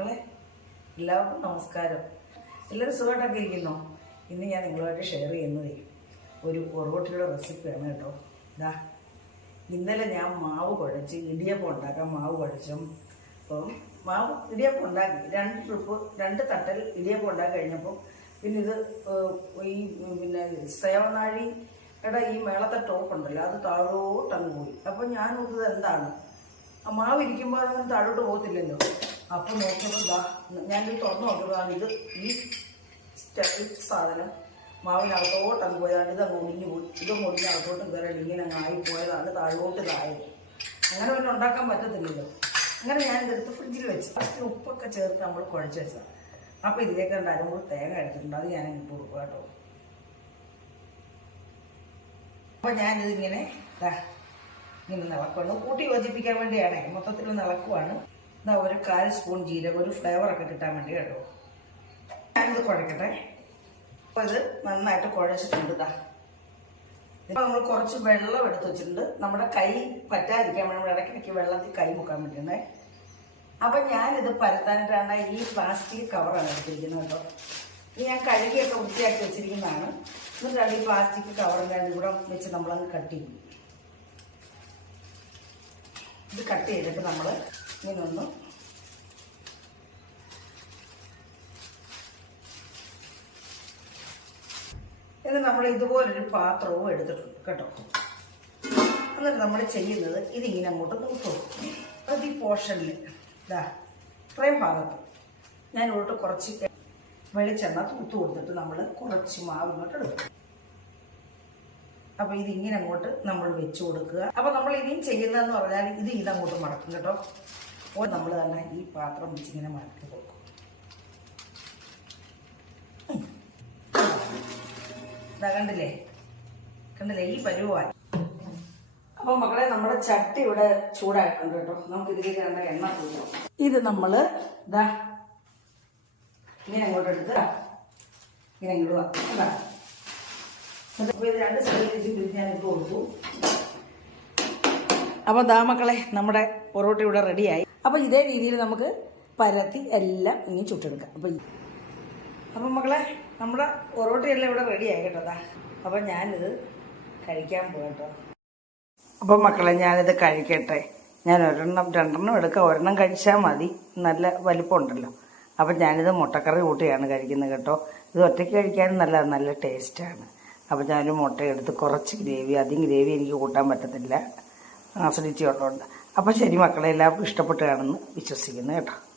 മക്കളെ എല്ലാവർക്കും നമസ്കാരം. എല്ലാവരും സുഖമായിട്ടൊക്കെ ഇരിക്കുന്നു? ഇന്ന് ഞാൻ നിങ്ങളുമായിട്ട് ഷെയർ ചെയ്യുന്നത് ഒരു പൊറോട്ടയുടെ റെസിപ്പിയാണ് കേട്ടോ. ഇതാ ഇന്നലെ ഞാൻ മാവ് കുഴച്ച് ഇടിയപ്പം ഉണ്ടാക്കാൻ മാവ് കുഴച്ചും. അപ്പം മാവ് ഇടിയപ്പം ഉണ്ടാക്കി രണ്ട് ട്രിപ്പ് രണ്ട് തട്ടൽ ഇടിയപ്പം ഉണ്ടാക്കി കഴിഞ്ഞപ്പം പിന്നെ ഇത് ഈ പിന്നെ സേവനാഴിയുടെ ഈ മേളത്തെ ടോപ്പ് ഉണ്ടല്ലോ അത് താഴോട്ടങ്ങ് പോയി. അപ്പം നോക്കുന്നത് എന്താണ് ആ മാവ് ഇരിക്കുമ്പോൾ അതൊന്നും താഴോട്ട് പോകത്തില്ലല്ലോ. അപ്പം നോക്കുമ്പോൾ ഇതാ ഞാനിത് തുറന്നു നോക്കിയപ്പോഴാണ് ഇത് ഈ സാധനം മാവിനകത്തോട്ട് അങ്ങ് പോയതാണ് ഇത് അങ്ങ് ഒടിഞ്ഞു പോയി. ഇത് ഒടിഞ്ഞ് അകത്തോട്ട് കയറി ഇങ്ങനെ അങ്ങ് ആയി പോയതാണ് താഴോട്ട് ഇതായത് അങ്ങനെ പിന്നെ ഉണ്ടാക്കാൻ പറ്റത്തില്ലല്ലോ. അങ്ങനെ ഞാൻ ഇതെടുത്ത് ഫ്രിഡ്ജിൽ വെച്ച്. ഫസ്റ്റ് ഉപ്പൊക്കെ ചേർത്ത് നമ്മൾ കുഴച്ച് വെച്ചതാണ് അപ്പോൾ ഇതിലേക്ക് രണ്ട് അരമുറി തേങ്ങ എടുത്തിട്ടുണ്ട്. അത് ഞാൻ ഇട്ട് കൊടുക്കുക കേട്ടോ. അപ്പോൾ ഞാനിതിങ്ങനെ ഇങ്ങനെ നിളക്കുവാണ്. കൂട്ടി യോജിപ്പിക്കാൻ വേണ്ടിയാണ്. മൊത്തത്തിൽ ഒന്ന് ഇളക്കുവാണ് ഇതാ ഒരു കാൽ സ്പൂൺ ജീരകം ഒരു ഫ്ലേവറൊക്കെ കിട്ടാൻ വേണ്ടി കേട്ടോ. ഞാനിത് കുഴക്കട്ടെ. അപ്പോൾ ഇത് നന്നായിട്ട് കുഴച്ചിട്ടുണ്ട് ഇതാ ഇപ്പം നമ്മൾ കുറച്ച് വെള്ളം എടുത്ത് വെച്ചിട്ടുണ്ട്. നമ്മുടെ കൈ പറ്റാതിരിക്കാൻ വേണ്ടി നമ്മൾ ഇടയ്ക്കിടയ്ക്ക് വെള്ളത്തിൽ കൈ മുക്കാൻ വേണ്ടിയുണ്ടേ അപ്പം ഞാനിത് പരത്താനായിട്ടാണ് ഈ പ്ലാസ്റ്റിക് കവറാണ് എടുത്തിരിക്കുന്നത് കേട്ടോ. ഇത് ഞാൻ കഴുകിയൊക്കെ വൃത്തിയാക്കി വെച്ചിരിക്കുന്നതാണ്. എന്നിട്ടാണ് ഈ പ്ലാസ്റ്റിക് കവറിന്റെ ഇവിടെ വെച്ച് നമ്മളങ്ങ് കട്ട് ചെയ്യും. ഇത് കട്ട് ചെയ്തിട്ട് നമ്മൾ ഇങ്ങനൊന്ന് ഇത് നമ്മൾ ഇതുപോലൊരു പാത്രവും എടുത്തിട്ടുണ്ട് കേട്ടോ. എന്നിട്ട് നമ്മൾ ചെയ്യുന്നത് ഇതിങ്ങനെ അങ്ങോട്ട് നോക്കും അത് ഈ പോർഷനിൽ ഇതാ ഇത്രയും ഭാഗത്ത്. ഞാൻ ഇങ്ങോട്ട് കുറച്ച് വെളിച്ചെണ്ണ തൂത്ത് കൊടുത്തിട്ട് നമ്മൾ കുറച്ച് മാവ് ഇങ്ങോട്ട് എടുക്കും. അപ്പോൾ ഇങ്ങനെ അങ്ങോട്ട് നമ്മൾ വെച്ച് കൊടുക്കുക. അപ്പൊ നമ്മൾ ഇനിയും ചെയ്യുന്നതെന്ന് പറഞ്ഞാൽ ഇത് ഇതങ്ങോട്ട് മടക്കും കേട്ടോ. അപ്പോൾ നമ്മൾ തന്നെ ഈ പാത്രം വെച്ച് ഇങ്ങനെ മടക്കി കൊടുക്കും. ഇതാ കണ്ടില്ലേ? കണ്ടില്ലേ? ഈ പരുവായി. അപ്പോൾ മക്കളെ നമ്മുടെ ചട്ടി ഇവിടെ ചൂടായിട്ടുണ്ട് കേട്ടോ. നമുക്ക് ഇതിലേക്ക് നമ്മുടെ എണ്ണ കൂട്ടാം ഇത് നമ്മൾ ഇതാ ഇങ്ങനെ അങ്ങോട്ട് എടുത്ത് ഇങ്ങനെ ഇടുക ഇതാ അപ്പോൾ കൊടുത്തു. അപ്പോൾ ദാ മക്കളെ നമ്മുടെ പൊറോട്ട ഇവിടെ റെഡിയായി അപ്പോൾ ഇതേ രീതിയിൽ നമുക്ക് പരത്തി എല്ലാം ഇനി ചുട്ടെടുക്കാം. അപ്പോൾ അപ്പൊ മക്കളെ നമ്മുടെ പൊറോട്ടയെല്ലാം ഇവിടെ റെഡിയായി കേട്ടോ ദാ. അപ്പം ഞാനിത് കഴിക്കാൻ പോകട്ടോ അപ്പം മക്കളെ ഞാനിത് കഴിക്കട്ടെ. ഞാൻ ഒരെണ്ണം രണ്ടെണ്ണം എടുക്കാം. ഒരെണ്ണം കഴിച്ചാൽ മതി. നല്ല വലിപ്പമുണ്ടല്ലോ. അപ്പം ഞാനിത് മുട്ടക്കറി കൂട്ടിയാണ് കഴിക്കുന്നത് കേട്ടോ. ഇത് ഒറ്റയ്ക്ക് കഴിക്കാനും നല്ല നല്ല ടേസ്റ്റാണ് അപ്പം ഞാനൊരു മുട്ടയെടുത്ത് കുറച്ച് ഗ്രേവി അധികം ഗ്രേവി എനിക്ക് കൂട്ടാൻ പറ്റത്തില്ല. ആസിഡിറ്റി ഉള്ളതുകൊണ്ട് അപ്പം ശരി മക്കളെ എല്ലാവർക്കും ഇഷ്ടപ്പെട്ട് കാണുമെന്ന് വിശ്വസിക്കുന്നു കേട്ടോ.